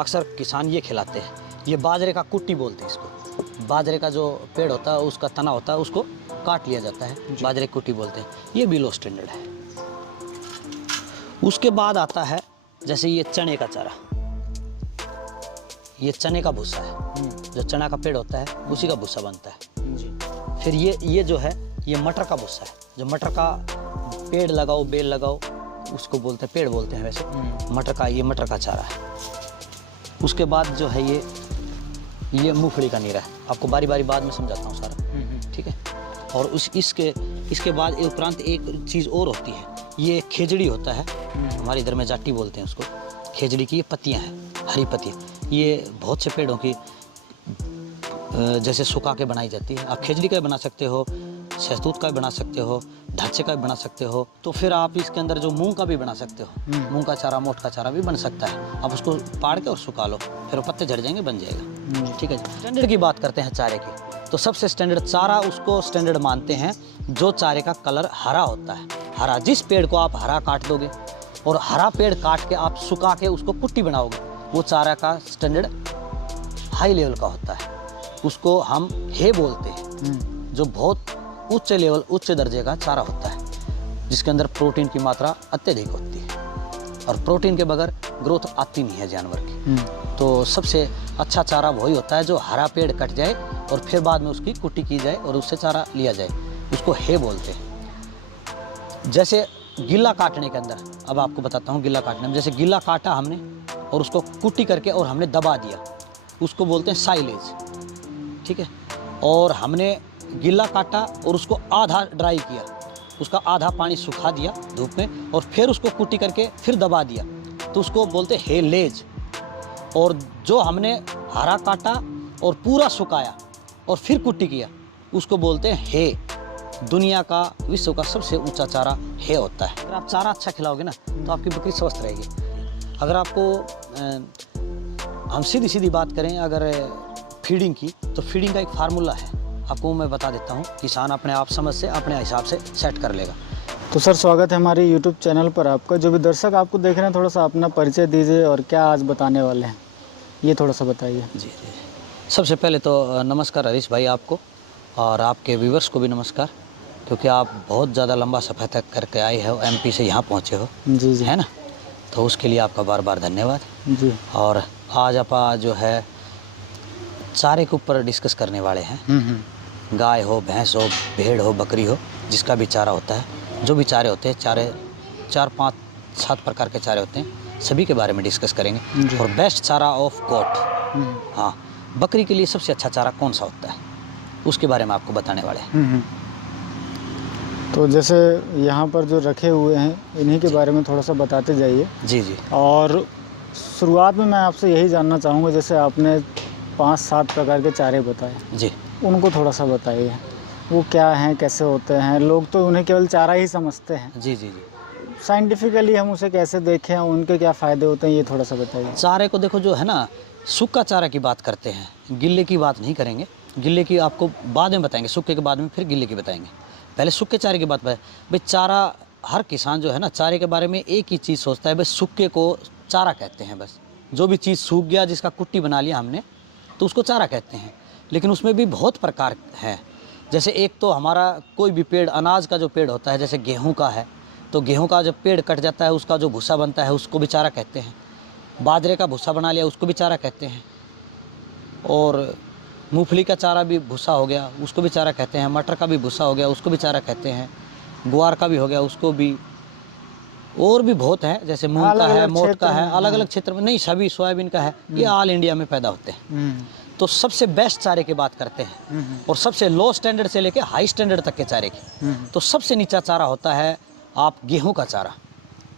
अक्सर किसान ये खिलाते हैं, ये बाजरे का कुट्टी बोलते हैं इसको। बाजरे का जो पेड़ होता है उसका तना होता है, उसको काट लिया जाता है, बाजरे की कुट्टी बोलते हैं। ये भी लो स्टैंडर्ड है। उसके बाद आता है जैसे ये चने का चारा, ये चने का भूसा है, जो चना का पेड़ होता है उसी का भूसा बनता है। फिर ये जो है ये मटर का भूसा है, जो मटर का पेड़ लगाओ, बेल लगाओ, उसको बोलते हैं, पेड़ बोलते हैं वैसे मटर का, ये मटर का चारा है। उसके बाद जो है ये मूंगफली का नीरा है। आपको बारी बारी बाद में समझाता हूँ सारा, ठीक है। और इसके बाद एक उपरांत एक चीज़ और होती है, ये खेजड़ी होता है, हमारे इधर में जाटी बोलते हैं उसको। खेजड़ी की ये पत्तियाँ हैं, हरी पत्तियाँ, ये बहुत से पेड़ों की जैसे सुखा के बनाई जाती है। आप खेजड़ी का भी बना सकते हो, शहतूत का भी बना सकते हो, ढांचे का भी बना सकते हो। तो फिर आप इसके अंदर जो मूंग का भी बना सकते हो, मूंग का चारा, मोट का चारा भी बन सकता है। आप उसको पाड़ के और सुखा लो, फिर वो पत्ते झड़ जाएंगे, बन जाएगा, ठीक है। स्टैंडर्ड की बात करते हैं चारे की, तो सबसे स्टैंडर्ड चारा उसको स्टैंडर्ड मानते हैं जो चारे का कलर हरा होता है। हरा, जिस पेड़ को आप हरा काट दोगे और हरा पेड़ काट के आप सुखा के उसको कुट्टी बनाओगे, वो चारा का स्टैंडर्ड हाई लेवल का होता है। उसको हम हे बोलते हैं, जो बहुत उच्च लेवल, उच्च दर्जे का चारा होता है, जिसके अंदर प्रोटीन की मात्रा अत्यधिक होती है। और प्रोटीन के बगैर ग्रोथ आती नहीं है जानवर की। तो सबसे अच्छा चारा वही होता है जो हरा पेड़ कट जाए और फिर बाद में उसकी कुट्टी की जाए और उससे चारा लिया जाए, उसको हे बोलते हैं। जैसे गिल्ला काटने के अंदर, अब आपको बताता हूँ गिल्ला काटने में, जैसे गिल्ला काटा हमने और उसको कुट्टी करके और हमने दबा दिया, उसको बोलते हैं साइलेज, ठीक है। और हमने गिल्ला काटा और उसको आधा ड्राई किया, उसका आधा पानी सुखा दिया धूप में और फिर उसको कुट्टी करके फिर दबा दिया, तो उसको बोलते हैं हे लेज। और जो हमने हरा काटा और पूरा सुखाया और फिर कुट्टी किया, उसको बोलते हैं हे। दुनिया का, विश्व का सबसे ऊंचा चारा हे होता है। अगर आप चारा अच्छा खिलाओगे ना तो आपकी बकरी स्वस्थ रहेगी। अगर आपको हम सीधी बात करें अगर फीडिंग की, तो फीडिंग का एक फार्मूला है, आपको मैं बता देता हूँ। किसान अपने आप समझ से, अपने हिसाब से सेट कर लेगा। तो सर, स्वागत है हमारे यूट्यूब चैनल पर आपका। जो भी दर्शक आपको देख रहे हैं, थोड़ा सा अपना परिचय दीजिए और क्या आज बताने वाले हैं, ये थोड़ा सा बताइए। जी। सबसे पहले तो नमस्कार हरीश भाई आपको, और आपके व्यूवर्स को भी नमस्कार, क्योंकि आप बहुत ज़्यादा लंबा सफ़र तक करके आए हो, MP से यहाँ पहुँचे हो, जी, है ना। तो उसके लिए आपका बार बार धन्यवाद जी। और आज आप जो है चारे के ऊपर डिस्कस करने वाले हैं। गाय हो, भैंस हो, भेड़ हो, बकरी हो, जिसका भी चारा होता है, जो भी चारे होते हैं, 4, 5, 7 प्रकार के चारे होते हैं, सभी के बारे में डिस्कस करेंगे। और बेस्ट चारा ऑफ गोट, हाँ, बकरी के लिए सबसे अच्छा चारा कौन सा होता है, उसके बारे में आपको बताने वाले हैं। तो जैसे यहाँ पर जो रखे हुए हैं, इन्हीं के बारे में थोड़ा सा बताते जाइए। जी। और शुरुआत में मैं आपसे यही जानना चाहूँगा, जैसे आपने 5-7 प्रकार के चारे बताए जी, उनको थोड़ा सा बताइए, वो क्या हैं, कैसे होते हैं। लोग तो उन्हें केवल चारा ही समझते हैं। जी। साइंटिफिकली हम उसे कैसे देखें, उनके क्या फ़ायदे होते हैं, ये थोड़ा सा बताइए। चारे को देखो, जो है ना, सूखा चारा की बात करते हैं, गिल्ले की बात नहीं करेंगे। गिल्ले की आपको बाद में बताएंगे, सूखे के बाद में फिर गिल्ले की बताएंगे। पहले सूखे चारे की बात बताएं। भाई चारा, हर किसान जो है ना, चारे के बारे में एक ही चीज़ सोचता है, भाई सूखे को चारा कहते हैं। बस जो भी चीज़ सूख गया, जिसका कुट्टी बना लिया हमने, तो उसको चारा कहते हैं। लेकिन उसमें भी बहुत प्रकार हैं। जैसे एक तो हमारा कोई भी पेड़, अनाज का जो पेड़ होता है, जैसे गेहूं का है, तो गेहूं का जब पेड़ कट जाता है, उसका जो भूसा बनता है, उसको भी चारा कहते हैं। बाजरे का भूसा बना लिया, उसको भी चारा कहते हैं। और मूंगफली का चारा भी भूसा हो गया, उसको भी चारा कहते हैं। मटर का भी भूसा हो गया, उसको भी चारा कहते हैं। ग्वार का भी हो गया, उसको भी। और भी बहुत है, जैसे मूंग का है, मोट का है, अलग अलग क्षेत्र में, नहीं सभी, सोयाबीन का है, ये ऑल इंडिया में पैदा होते हैं। तो सबसे बेस्ट चारे की बात करते हैं, और सबसे लो स्टैंडर्ड से लेके हाई स्टैंडर्ड तक के चारे की। तो सबसे नीचा चारा होता है आप गेहूं का चारा।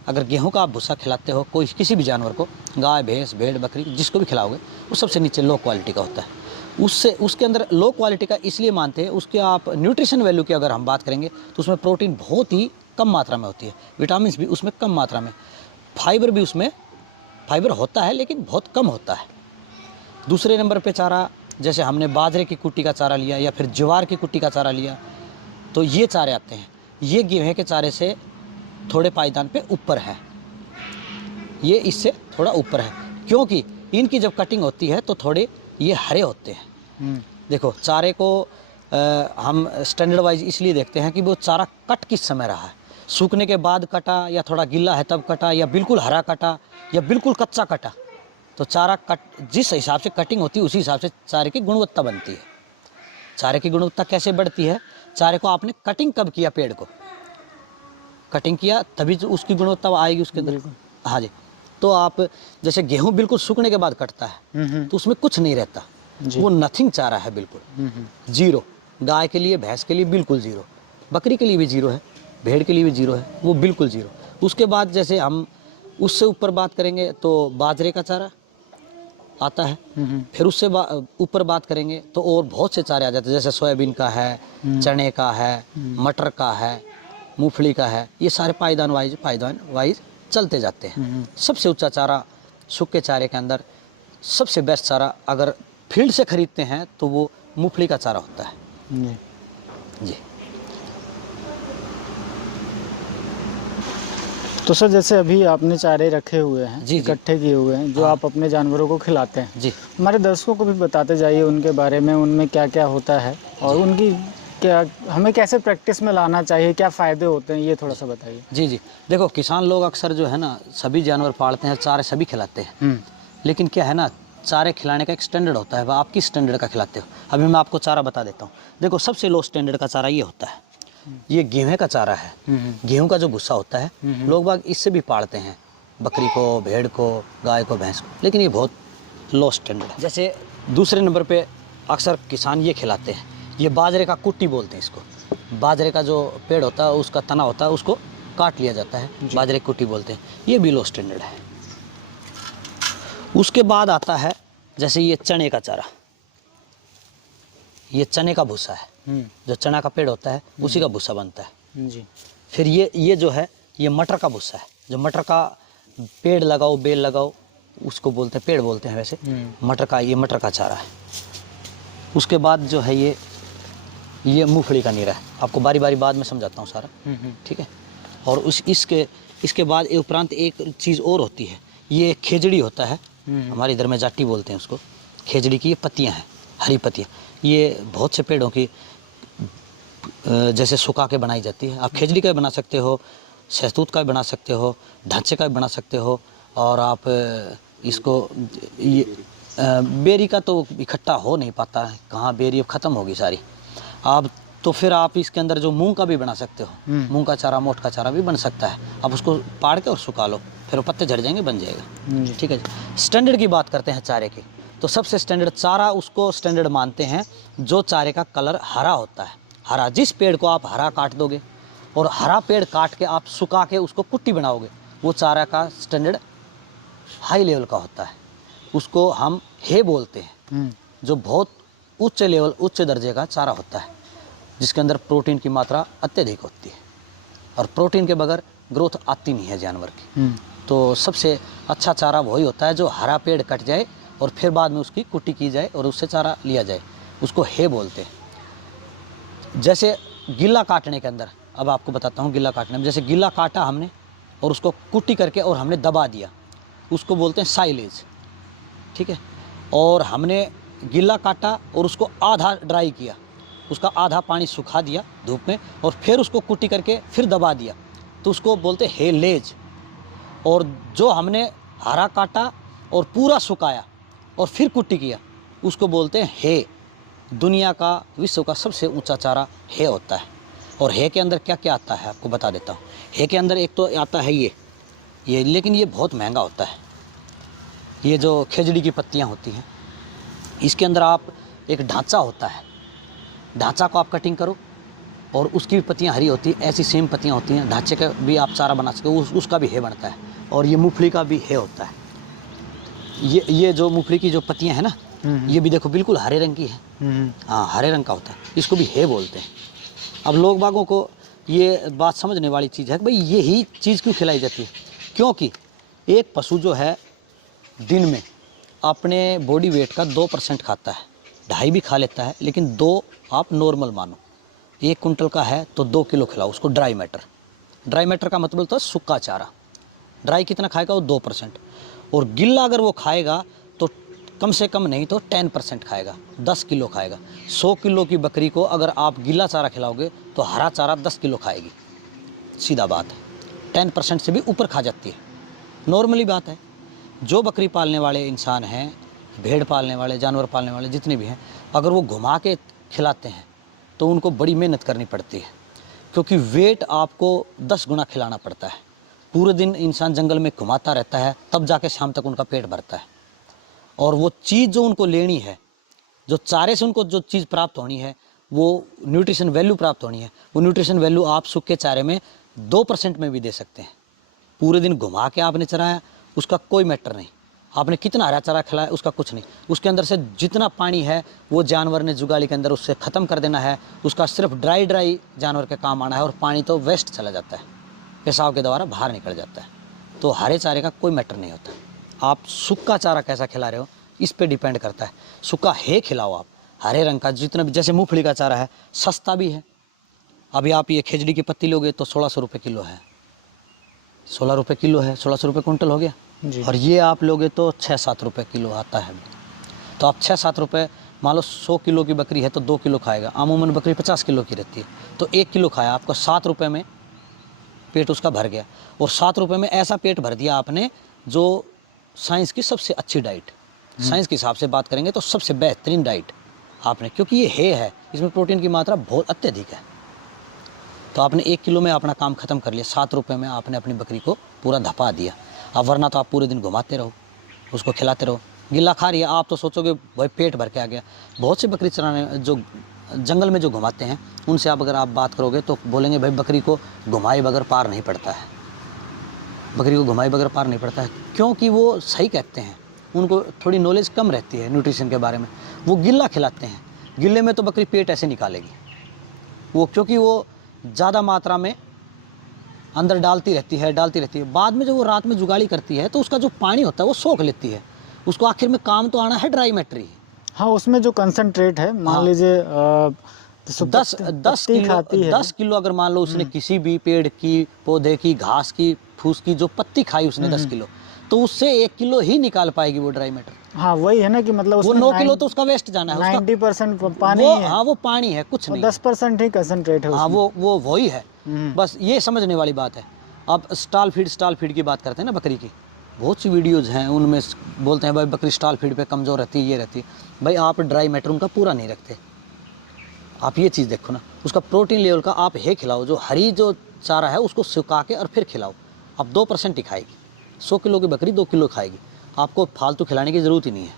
अगर गेहूं का आप भूसा खिलाते हो कोई, किसी भी जानवर को, गाय, भैंस, भेड़, बकरी, जिसको भी खिलाओगे, वो सबसे नीचे लो क्वालिटी का होता है। उसके अंदर लो क्वालिटी का इसलिए मानते हैं, उसके आप न्यूट्रिशन वैल्यू की अगर हम बात करेंगे तो उसमें प्रोटीन बहुत ही कम मात्रा में होती है, विटामिन भी उसमें कम मात्रा में, फाइबर भी उसमें फाइबर होता है लेकिन बहुत कम होता है। दूसरे नंबर पे चारा, जैसे हमने बाजरे की कुट्टी का चारा लिया या फिर ज्वार की कुट्टी का चारा लिया, तो ये चारे आते हैं। ये गेहूं के चारे से थोड़े पायदान पे ऊपर है, ये इससे थोड़ा ऊपर है। क्योंकि इनकी जब कटिंग होती है तो थोड़े ये हरे होते हैं। देखो चारे को हम स्टैंडर्ड वाइज इसलिए देखते हैं कि वो चारा कट किस समय रहा है, सूखने के बाद कटा या थोड़ा गीला है तब कटा या बिल्कुल हरा कटा या बिल्कुल कच्चा कटा। तो चारा कट जिस हिसाब से कटिंग होती है उसी हिसाब से चारे की गुणवत्ता बनती है। चारे की गुणवत्ता कैसे बढ़ती है? चारे को आपने कटिंग कब किया, पेड़ को कटिंग किया तभी तो उसकी गुणवत्ता आएगी उसके अंदर। हाँ जी। तो आप जैसे गेहूं बिल्कुल सूखने के बाद कटता है तो उसमें कुछ नहीं रहता, वो नथिंग चारा है, बिल्कुल जीरो। गाय के लिए, भैंस के लिए बिल्कुल जीरो, बकरी के लिए भी जीरो है, भेड़ के लिए भी जीरो है, वो बिल्कुल जीरो। उसके बाद जैसे हम उससे ऊपर बात करेंगे तो बाजरे का चारा आता है, फिर उससे ऊपर बात करेंगे तो और बहुत से चारे आ जाते हैं, जैसे सोयाबीन का है, चने का है, मटर का है, मूंगफली का है। ये सारे पायदान वाइज चलते जाते हैं। सबसे ऊंचा चारा सूखे चारे के अंदर सबसे बेस्ट चारा अगर फील्ड से खरीदते हैं तो वो मूंगफली का चारा होता है। जी। तो सर जैसे अभी आपने चारे रखे हुए हैं, इकट्ठे किए हुए हैं, जो आप अपने जानवरों को खिलाते हैं जी, हमारे दर्शकों को भी बताते जाइए उनके बारे में, उनमें क्या क्या होता है और उनकी क्या हमें कैसे प्रैक्टिस में लाना चाहिए, क्या फ़ायदे होते हैं, ये थोड़ा सा बताइए। जी जी। देखो किसान लोग अक्सर जो है ना सभी जानवर पालते हैं, चारे सभी खिलाते हैं, लेकिन क्या है ना चारे खिलाने का एक स्टैंडर्ड होता है, आप किस स्टैंडर्ड का खिलाते हो। अभी मैं आपको चारा बता देता हूँ। देखो सबसे लो स्टैंडर्ड का चारा ये होता है, ये गेहूं का चारा है। गेहूं का जो भूसा होता है लोग बाग इससे भी पालते हैं, बकरी को, भेड़ को, गाय को, भैंस को, लेकिन ये बहुत लो स्टैंडर्ड है। जैसे दूसरे नंबर पे अक्सर किसान ये खिलाते हैं, ये बाजरे का कुट्टी बोलते हैं इसको। बाजरे का जो पेड़ होता है उसका तना होता है, उसको काट लिया जाता है, बाजरे की कुट्टी बोलते हैं। ये भी लो स्टैंडर्ड है। उसके बाद आता है जैसे ये चने का चारा, ये चने का भूसा है, जो चना का पेड़ होता है उसी का भूसा बनता है जी। फिर ये जो है ये मटर का भूसा है, जो मटर का पेड़ लगाओ, बेल लगाओ, उसको बोलते हैं, पेड़ बोलते हैं वैसे, मटर का, ये मटर का चारा है। उसके बाद जो है ये मूंगफली का नीरा है। आपको बारी बारी बाद में समझाता हूँ सारा, ठीक है। और इसके बाद एक उपरांत एक चीज़ और होती है, ये खेजड़ी होता है, हमारे इधर में जाटी बोलते हैं उसको। खेजड़ी की ये पत्तियाँ हैं, हरी पत्तियाँ, ये बहुत से पेड़ों की जैसे सुखा के बनाई जाती है। आप खेजड़ी का भी बना सकते हो, शहतूत का भी बना सकते हो, ढांचे का भी बना सकते हो, और आप इसको ये बेरी का तो इकट्ठा हो नहीं पाता है, कहाँ बेरी अब ख़त्म होगी सारी। आप तो फिर आप इसके अंदर जो मूंग का भी बना सकते हो, मूंग का चारा, मोट का चारा भी बन सकता है। आप उसको पाड़ के और सुखा लो, फिर वो पत्ते झड़ जाएंगे, बन जाएगा, ठीक है जी। स्टैंडर्ड की बात करते हैं चारे की, तो सबसे स्टैंडर्ड चारा उसको स्टैंडर्ड मानते हैं जो चारे का कलर हरा होता है। हरा, जिस पेड़ को आप हरा काट दोगे और हरा पेड़ काट के आप सुखा के उसको कुट्टी बनाओगे, वो चारा का स्टैंडर्ड हाई लेवल का होता है। उसको हम हे बोलते हैं, जो बहुत उच्च लेवल, उच्च दर्जे का चारा होता है, जिसके अंदर प्रोटीन की मात्रा अत्यधिक होती है, और प्रोटीन के बगैर ग्रोथ आती नहीं है जानवर की। तो सबसे अच्छा चारा वही होता है जो हरा पेड़ कट जाए और फिर बाद में उसकी कुट्टी की जाए और उससे चारा लिया जाए, उसको हे बोलते हैं। जैसे गिल्ला काटने के अंदर, अब आपको बताता हूँ गिल्ला काटने में, जैसे गिल्ला काटा हमने और उसको कुट्टी करके और हमने दबा दिया, उसको बोलते हैं साइलेज, ठीक है। और हमने गिल्ला काटा और उसको आधा ड्राई किया, उसका आधा पानी सुखा दिया धूप में और फिर उसको कुट्टी करके फिर दबा दिया, तो उसको बोलते हैं हेलेज। और जो हमने हरा काटा और पूरा सुखाया और फिर कुट्टी किया, उसको बोलते हैं हे। दुनिया का, विश्व का सबसे ऊंचा चारा हे होता है। और हे के अंदर क्या क्या आता है आपको बता देता हूँ। हे के अंदर एक तो आता है ये, लेकिन ये बहुत महंगा होता है। ये जो खेजड़ी की पत्तियाँ होती हैं, इसके अंदर आप एक ढांचा होता है, ढांचा को आप कटिंग करो और उसकी भी पत्तियाँ हरी होती हैं, ऐसी सेम पत्तियाँ होती हैं, ढांचे का भी आप चारा बना सकते हो, उसका भी हे बनता है। और ये मूंगफली का भी हे होता है। ये जो मूंगफली की जो पत्तियाँ हैं ना, ये भी देखो बिल्कुल हरे रंग की है, हाँ हरे रंग का होता है, इसको भी हे बोलते हैं। अब लोग बागों को ये बात समझने वाली चीज़ है कि भाई यही चीज़ क्यों खिलाई जाती है, क्योंकि एक पशु जो है दिन में अपने बॉडी वेट का 2% खाता है, 2.5 भी खा लेता है, लेकिन 2 आप नॉर्मल मानो। 1 कुंटल का है तो 2 किलो खिलाओ उसको ड्राई मैटर। ड्राई मैटर का मतलब होता है सूखा चारा। ड्राई कितना खाएगा वो 2%। और गिल्ला अगर वो खाएगा तो कम से कम नहीं तो 10% खाएगा, 10 किलो खाएगा। 100 किलो की बकरी को अगर आप गिल्ला चारा खिलाओगे तो हरा चारा 10 किलो खाएगी, सीधा बात है। 10% से भी ऊपर खा जाती है, नॉर्मली बात है। जो बकरी पालने वाले इंसान हैं, भेड़ पालने वाले, जानवर पालने वाले जितने भी हैं, अगर वो घुमा के खिलाते हैं तो उनको बड़ी मेहनत करनी पड़ती है, क्योंकि वेट आपको 10 गुना खिलाना पड़ता है। पूरे दिन इंसान जंगल में घुमाता रहता है, तब जाके शाम तक उनका पेट भरता है। और वो चीज़ जो उनको लेनी है, जो चारे से उनको जो चीज़ प्राप्त होनी है, वो न्यूट्रिशन वैल्यू प्राप्त होनी है, वो न्यूट्रिशन वैल्यू आप सूखे चारे में 2% में भी दे सकते हैं। पूरे दिन घुमा के आपने चराया, उसका कोई मैटर नहीं। आपने कितना हरा चारा खिलाया, उसका कुछ नहीं। उसके अंदर से जितना पानी है वो जानवर ने जुगाली के अंदर उससे ख़त्म कर देना है। उसका सिर्फ ड्राई जानवर के काम आना है, और पानी तो वेस्ट चला जाता है, पेशाब के द्वारा बाहर निकल जाता है। तो हरे चारे का कोई मैटर नहीं होता। आप सूखा चारा कैसा खिला रहे हो इस पे डिपेंड करता है। सूखा है खिलाओ आप, हरे रंग का, जितना भी, जैसे मूंगफली का चारा है, सस्ता भी है। अभी आप ये खेजड़ी की पत्ती लोगे तो 1600 रुपये किलो है, 16 रुपये किलो है, 1600 रुपये कुंटल हो गया। और ये आप लोगे तो 6-7 रुपये किलो आता है। तो आप 6-7 रुपये, मान लो 100 किलो की बकरी है तो 2 किलो खाएगा। अमूमन बकरी 50 किलो की रहती है, तो 1 किलो खाया, आपको 7 रुपये में पेट उसका भर गया। और 7 रुपये में ऐसा पेट भर दिया आपने जो साइंस की सबसे अच्छी डाइट, साइंस के हिसाब से बात करेंगे तो सबसे बेहतरीन डाइट आपने, क्योंकि ये है इसमें प्रोटीन की मात्रा बहुत अत्यधिक है। तो आपने 1 किलो में अपना काम ख़त्म कर लिया, 7 रुपये में आपने अपनी बकरी को पूरा धपा दिया। अब वरना तो आप पूरे दिन घुमाते रहो, उसको खिलाते रहो, गिल्ला खा रही है, आप तो सोचोगे भाई पेट भर के आ गया। बहुत से बकरी चराने जो जंगल में जो घुमाते हैं उनसे अगर आप बात करोगे तो बोलेंगे भाई बकरी को घुमाए बगैर पार नहीं पड़ता है, बकरी को घुमाए बगैर पार नहीं पड़ता है। क्योंकि वो सही कहते हैं, उनको थोड़ी नॉलेज कम रहती है न्यूट्रिशन के बारे में। वो गिल्ला खिलाते हैं, गिल्ले में तो बकरी पेट ऐसे निकालेगी वो, क्योंकि वो ज़्यादा मात्रा में अंदर डालती रहती है। बाद में जब वो रात में जुगाली करती है तो उसका जो पानी होता है वो सोख लेती है, उसको आखिर में काम तो आना है ड्राई मैटर ही। हाँ, उसमें जो कंसंट्रेट है, मान लीजिए 10 किलो अगर मान लो उसने किसी भी पेड़ की, पौधे की, घास की, फूस की जो पत्ती खाई उसने 10 किलो, तो उससे 1 किलो ही निकाल पाएगी वो ड्राई मैटर। हाँ, वही है ना कि मतलब वो 9 किलो तो उसका वेस्ट जाना है। 90% पानी है। हाँ, वो पानी है, कुछ नहीं, 10% ही कंसंट्रेट है। हाँ, वो वही है। बस ये समझने वाली बात है। अब स्टॉल फीड की बात करते हैं ना बकरी की, बहुत सी वीडियोज़ हैं, उनमें बोलते हैं भाई बकरी स्टॉल फीड पे कमज़ोर रहती है, ये रहती है। भाई आप ड्राई मैटर उनका पूरा नहीं रखते। आप ये चीज़ देखो ना, उसका प्रोटीन लेवल का आप है खिलाओ, जो हरी जो चारा है उसको सुखा के और फिर खिलाओ। अब 2% ही खाएगी, 100 किलो की बकरी 2 किलो खाएगी, आपको फालतू खिलाने की ज़रूरत ही नहीं है।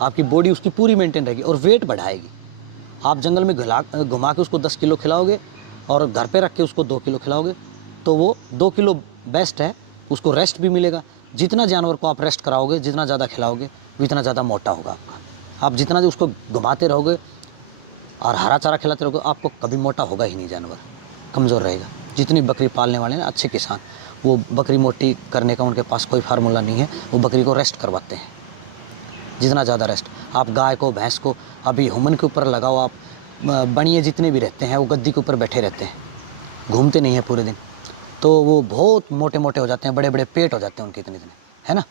आपकी बॉडी उसकी पूरी मेंटेन रहेगी और वेट बढ़ाएगी। आप जंगल में घुमा के उसको 10 किलो खिलाओगे और घर पे रख के उसको 2 किलो खिलाओगे तो वो 2 किलो बेस्ट है, उसको रेस्ट भी मिलेगा। जितना जानवर को आप रेस्ट कराओगे, जितना ज़्यादा खिलाओगे, उतना ज़्यादा मोटा होगा आपका। आप जितना उसको घुमाते रहोगे और हरा चारा खिलाते रहोगे, आपको कभी मोटा होगा ही नहीं, जानवर कमज़ोर रहेगा। जितनी बकरी पालने वाले हैं अच्छे किसान, वो बकरी मोटी करने का उनके पास कोई फार्मूला नहीं है, वो बकरी को रेस्ट करवाते हैं। जितना ज़्यादा रेस्ट आप गाय को, भैंस को, अभी ह्यूमन के ऊपर लगाओ, आप बनिए जितने भी रहते हैं वो गद्दी के ऊपर बैठे रहते हैं, घूमते नहीं हैं पूरे दिन, तो वो बहुत मोटे मोटे हो जाते हैं, बड़े बड़े पेट हो जाते हैं उनके इतने, है ना।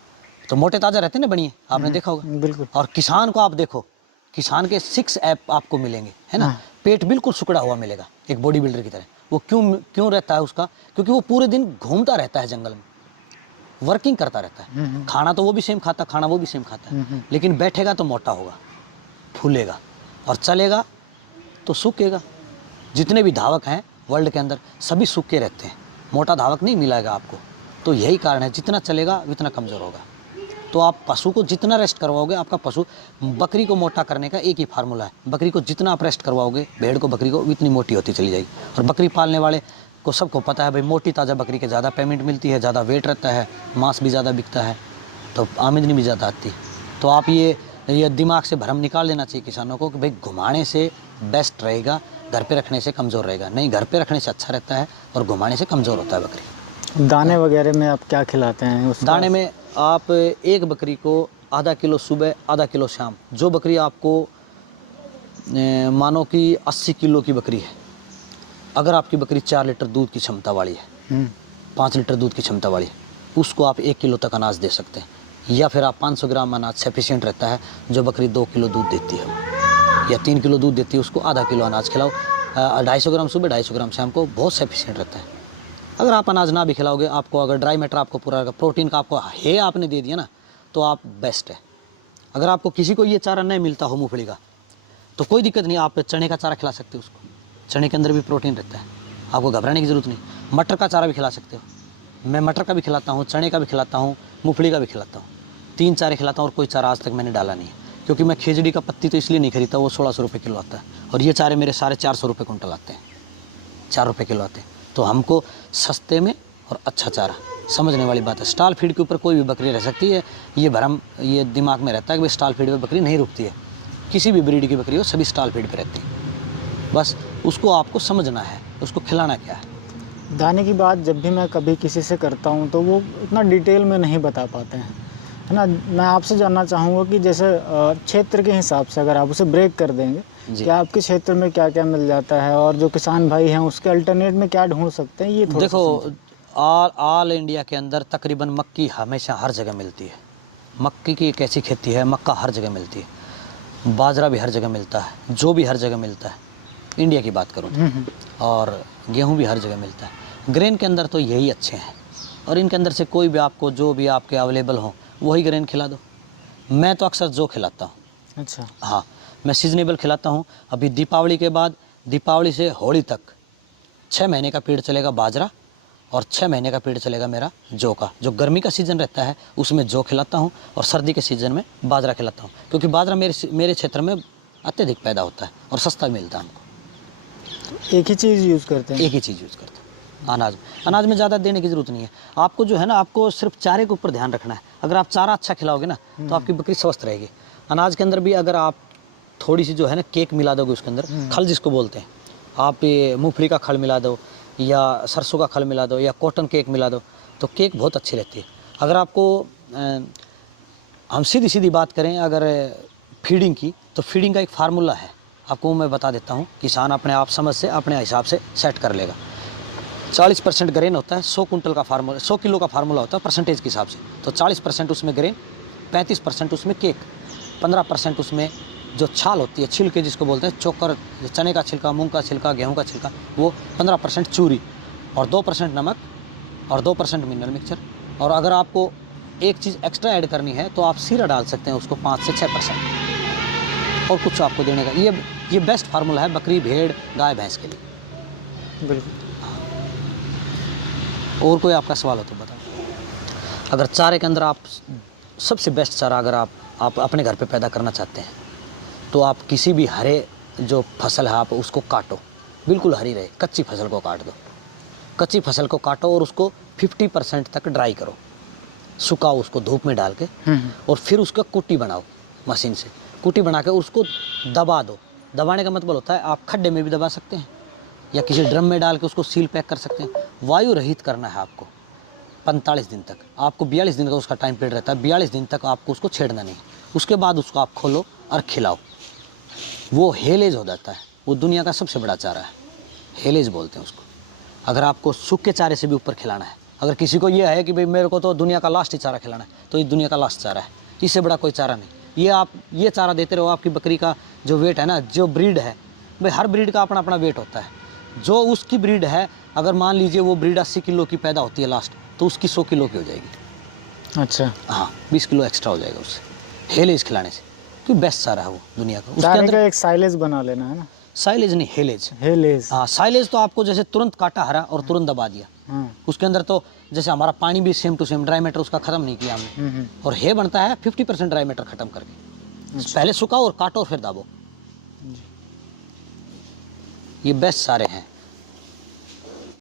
तो मोटे ताज़ा रहते हैं ना बनिए, आपने देखा होगा। बिल्कुल। और किसान को आप देखो, किसान के 6 ऐप आपको मिलेंगे, है ना। पेट बिल्कुल सुकड़ा हुआ मिलेगा, एक बॉडी बिल्डर की तरह। वो क्यों रहता है उसका? क्योंकि वो पूरे दिन घूमता रहता है जंगल में, वर्किंग करता रहता है। खाना तो वो भी सेम खाता, खाना वो भी सेम खाता है, लेकिन बैठेगा तो मोटा होगा, फूलेगा, और चलेगा तो सूखेगा। जितने भी धावक हैं वर्ल्ड के अंदर सभी सूखे रहते हैं, मोटा धावक नहीं मिलेगा आपको। तो यही कारण है, जितना चलेगा उतना कमज़ोर होगा। तो आप पशु को जितना रेस्ट करवाओगे, आपका पशु, बकरी को मोटा करने का एक ही फार्मूला है, बकरी को जितना आप रेस्ट करवाओगे, भेड़ को, बकरी को, उतनी मोटी होती चली जाएगी। और बकरी पालने वाले को सबको पता है भाई, मोटी ताज़ा बकरी के ज़्यादा पेमेंट मिलती है, ज़्यादा वेट रहता है, मांस भी ज़्यादा बिकता है, तो आमदनी भी ज़्यादा आती है। तो आप ये दिमाग से भ्रम निकाल देना चाहिए किसानों को कि भाई घुमाने से बेस्ट रहेगा, घर पे रखने से कमज़ोर रहेगा। नहीं, घर पे रखने से अच्छा रहता है और घुमाने से कमज़ोर होता है बकरी। दाने वगैरह में आप क्या खिलाते हैं? दाने में आप एक बकरी को आधा किलो सुबह, आधा किलो शाम। जो बकरी आपको मानो कि 80 किलो की बकरी है, अगर आपकी बकरी 4 लीटर दूध की क्षमता वाली है, 5 लीटर दूध की क्षमता वाली है, उसको आप 1 किलो तक अनाज दे सकते हैं। या फिर आप 500 ग्राम अनाज सफिशिएंट रहता है, जो बकरी 2 किलो दूध देती है या 3 किलो दूध देती है, उसको आधा किलो अनाज खिलाओ। 250 ग्राम सुबह, 250 ग्राम शाम को, बहुत सफिशिएंट रहता है। अगर आप अनाज ना भी खिलाओगे, आपको अगर ड्राई मैटर आपको पूरा प्रोटीन का आपको है आपने दे दिया ना, तो आप बेस्ट है। अगर आपको किसी को ये चारा नहीं मिलता हो मूंगफली का, तो कोई दिक्कत नहीं, आप चने का चारा खिला सकते हो उसको। चने के अंदर भी प्रोटीन रहता है, आपको घबराने की ज़रूरत नहीं। मटर का चारा भी खिला सकते हो, मैं मटर का भी खिलाता हूँ, चने का भी खिलाता हूँ, मूंगफली का भी खिलाता हूँ। 3 चारे खिलाता हूँ और कोई चारा आज तक मैंने डाला नहीं है, क्योंकि मैं खिचड़ी का पत्ती तो इसलिए नहीं खरीदता, वो 1600 रुपये किलो आता है, और ये चारे मेरे सारे 400 रुपये कुंटल आते हैं, 4 रुपये किलो आते हैं। तो हमको सस्ते में और अच्छा चारा, समझने वाली बात है। स्टॉल फीड के ऊपर कोई भी बकरी रह सकती है, ये भरम ये दिमाग में रहता है कि भाई स्टॉल फीड पे बकरी नहीं रुकती है। किसी भी ब्रीड की बकरी हो, सभी स्टॉल फीड पे रहती है। बस उसको आपको समझना है, उसको खिलाना क्या है। दाने की बात जब भी मैं कभी किसी से करता हूँ तो वो इतना डिटेल में नहीं बता पाते हैं, है ना। मैं आपसे जानना चाहूँगा कि जैसे क्षेत्र के हिसाब से अगर आप उसे ब्रेक कर देंगे कि आपके क्षेत्र में क्या क्या मिल जाता है, और जो किसान भाई हैं उसके अल्टरनेट में क्या ढूंढ सकते हैं, ये थोड़ा देखो, ऑल इंडिया के अंदर तकरीबन मक्की हमेशा हर जगह मिलती है। मक्की की एक ऐसी खेती है, मक्का हर जगह मिलती है, बाजरा भी हर जगह मिलता है, जो भी हर जगह मिलता है, इंडिया की बात करूँ तो, और गेहूं भी हर जगह मिलता है। ग्रेन के अंदर तो यही अच्छे हैं, और इनके अंदर से कोई भी आपको जो भी आपके अवेलेबल हो वही ग्रेन खिला दो। मैं तो अक्सर जो खिलाता हूँ, अच्छा, हाँ, मैं सीजनेबल खिलाता हूँ। अभी दीपावली के बाद, दीपावली से होली तक 6 महीने का पीरियड चलेगा बाजरा, और 6 महीने का पीरियड चलेगा मेरा जौ का। जो गर्मी का सीज़न रहता है उसमें जौ खिलाता हूँ, और सर्दी के सीज़न में बाजरा खिलाता हूँ, क्योंकि बाजरा मेरे क्षेत्र में अत्यधिक पैदा होता है और सस्ता मिलता है हमको। एक ही चीज़ यूज़ करते हैं? एक ही चीज़ यूज़ करते हैं। अनाज में ज़्यादा देने की ज़रूरत नहीं है आपको, जो है ना, आपको सिर्फ चारे के ऊपर ध्यान रखना है। अगर आप चारा अच्छा खिलाओगे ना, तो आपकी बकरी स्वस्थ रहेगी। अनाज के अंदर भी अगर आप थोड़ी सी जो है ना केक मिला दोगे उसके अंदर, खल जिसको बोलते हैं, आप ये मूंगफली का खल मिला दो, या सरसों का खल मिला दो, या कॉटन केक मिला दो, तो केक बहुत अच्छी रहती है। अगर आपको हम सीधी सीधी बात करें अगर फीडिंग की, तो फीडिंग का एक फार्मूला है, आपको मैं बता देता हूँ। किसान अपने आप समझ से अपने हिसाब से सेट कर लेगा। 40% ग्रेन होता है, 100 कुंटल का फार्मूला, 100 किलो का फार्मूला होता है परसेंटेज के हिसाब से। तो 40% उसमें ग्रेन, 35% उसमें केक, 15% उसमें जो छाल होती है, छिलके जिसको बोलते हैं, चोकर, चने का छिलका, मूंग का छिलका, गेहूं का छिलका, वो 15% चूरी, और 2% नमक, और 2% मिनरल मिक्सचर। और अगर आपको एक चीज़ एक्स्ट्रा ऐड करनी है तो आप सीरा डाल सकते हैं उसको 5 से 6%, और कुछ आपको देने का। ये बेस्ट फार्मूला है बकरी, भेड़, गाय, भैंस के लिए। बिल्कुल। और कोई आपका सवाल हो तो बताओ। अगर चारे के अंदर आप सबसे बेस्ट चारा अगर आप अपने घर पे पैदा करना चाहते हैं, तो आप किसी भी हरे जो फसल है आप उसको काटो, बिल्कुल हरी रहे, कच्ची फसल को काट दो। कच्ची फसल को काटो और उसको 50% तक ड्राई करो, सुखाओ उसको धूप में डाल के, और फिर उसका कुट्टी बनाओ मशीन से। कुट्टी बना के उसको दबा दो। दबाने का मतलब होता है आप खड्डे में भी दबा सकते हैं, या किसी ड्रम में डाल के उसको सील पैक कर सकते हैं। वायु रहित करना है आपको 45 दिन तक। आपको 42 दिन का उसका टाइम पीरियड रहता है, 42 दिन तक आपको उसको छेड़ना नहीं। उसके बाद उसको आप खोलो और खिलाओ। वो हेलेज हो जाता है, वो दुनिया का सबसे बड़ा चारा है, हेलेज बोलते हैं उसको। अगर आपको सूखे चारे से भी ऊपर खिलाना है, अगर किसी को ये है कि भाई मेरे को तो दुनिया का लास्ट ही चारा खिलाना है, तो ये दुनिया का लास्ट चारा है, इससे बड़ा कोई चारा नहीं। ये आप ये चारा देते रहो, आपकी बकरी का जो वेट है ना, जो ब्रीड है, भाई हर ब्रीड का अपना अपना वेट होता है। जो उसकी ब्रीड है, अगर मान लीजिए वो ब्रीड 80 किलो की पैदा होती है लास्ट, तो उसकी 100 किलो की हो जाएगी। अच्छा, हाँ, 20 किलो एक्स्ट्रा हो जाएगा उससे हेलेज खिलाने से। तो बेस्ट चारा है वो दुनिया का। उसके चारे अंदर का एक साइलेज बना लेना है ना। साइलेज नहीं, हेलेज। हेलेज, हाँ, साइलेज तो आपको जैसे तुरंत काटा हरा और तुरंत दबा दिया। उसके अंदर तो जैसे हमारा पानी भी same to same, dry matter उसका खत्म नहीं किया हमने। और हे बनता है 50% ड्राई मैटर खत्म करके। पहले सुखाओ और काटो और फिर दाबो। ये बेस्ट सारे हैं।